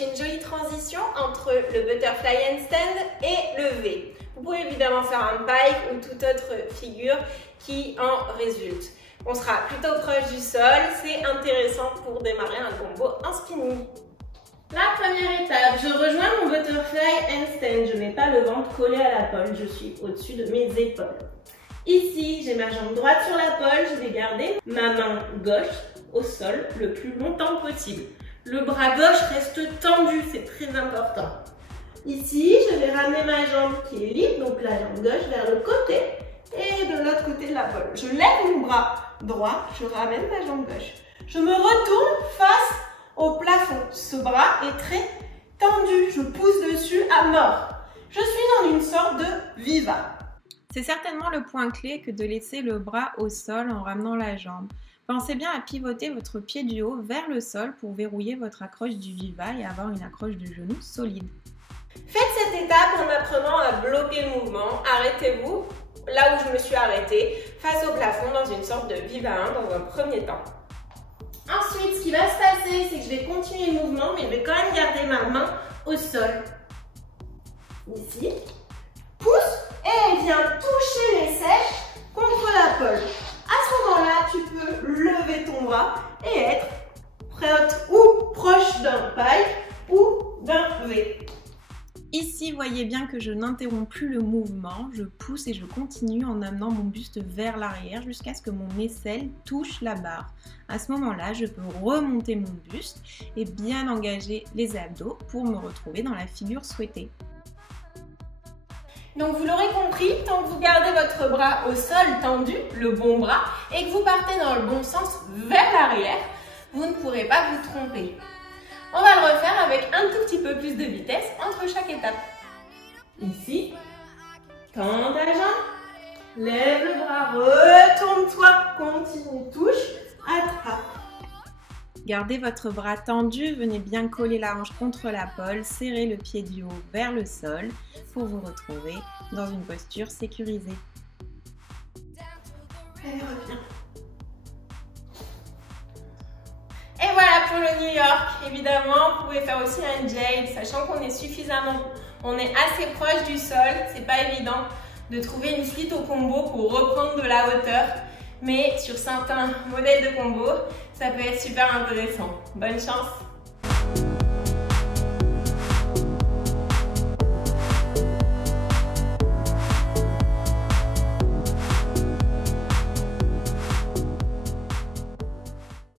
est une jolie transition entre le butterfly handstand et le V. Vous pouvez évidemment faire un pike ou toute autre figure qui en résulte. On sera plutôt proche du sol, c'est intéressant pour démarrer un combo en spinning. La première étape, je rejoins mon butterfly handstand. Je n'ai pas le ventre collé à la pole, je suis au-dessus de mes épaules. Ici, j'ai ma jambe droite sur la pole, je vais garder ma main gauche au sol le plus longtemps possible. Le bras gauche reste tendu, c'est très important. Ici, je vais ramener ma jambe qui est libre, donc la jambe gauche vers le côté et de l'autre côté de la pole. Je lève mon bras droit, je ramène ma jambe gauche. Je me retourne face au plafond. Ce bras est très tendu, je pousse dessus à mort. Je suis dans une sorte de viva. C'est certainement le point clé que de laisser le bras au sol en ramenant la jambe. Pensez bien à pivoter votre pied du haut vers le sol pour verrouiller votre accroche du viva et avoir une accroche de genou solide. Faites cette étape en apprenant à bloquer le mouvement. Arrêtez-vous là où je me suis arrêtée, face au plafond dans une sorte de viva 1 dans un premier temps. Ensuite, ce qui va se passer, c'est que je vais continuer le mouvement, mais je vais quand même garder ma main au sol. Ici, pousse et elle vient toucher les sèches contre la pole. À ce moment-là, tu peux lever ton bras et être prête ou proche d'un pike ou d'un V. Ici, voyez bien que je n'interromps plus le mouvement, je pousse et je continue en amenant mon buste vers l'arrière jusqu'à ce que mon aisselle touche la barre. À ce moment-là, je peux remonter mon buste et bien engager les abdos pour me retrouver dans la figure souhaitée. Donc vous l'aurez compris, tant que vous gardez votre bras au sol tendu, le bon bras, et que vous partez dans le bon sens vers l'arrière, vous ne pourrez pas vous tromper. On va le refaire avec un tout petit peu plus de vitesse entre chaque étape. Ici, tends ta jambe, lève le bras, retourne-toi, continue, touche, attrape. Gardez votre bras tendu, venez bien coller la hanche contre la pole, serrez le pied du haut vers le sol pour vous retrouver dans une posture sécurisée. Allez, reviens. Et voilà pour le New York. Évidemment, vous pouvez faire aussi un jade, sachant qu'on est assez proche du sol. C'est pas évident de trouver une suite au combo pour reprendre de la hauteur. Mais sur certains modèles de combo, ça peut être super intéressant. Bonne chance!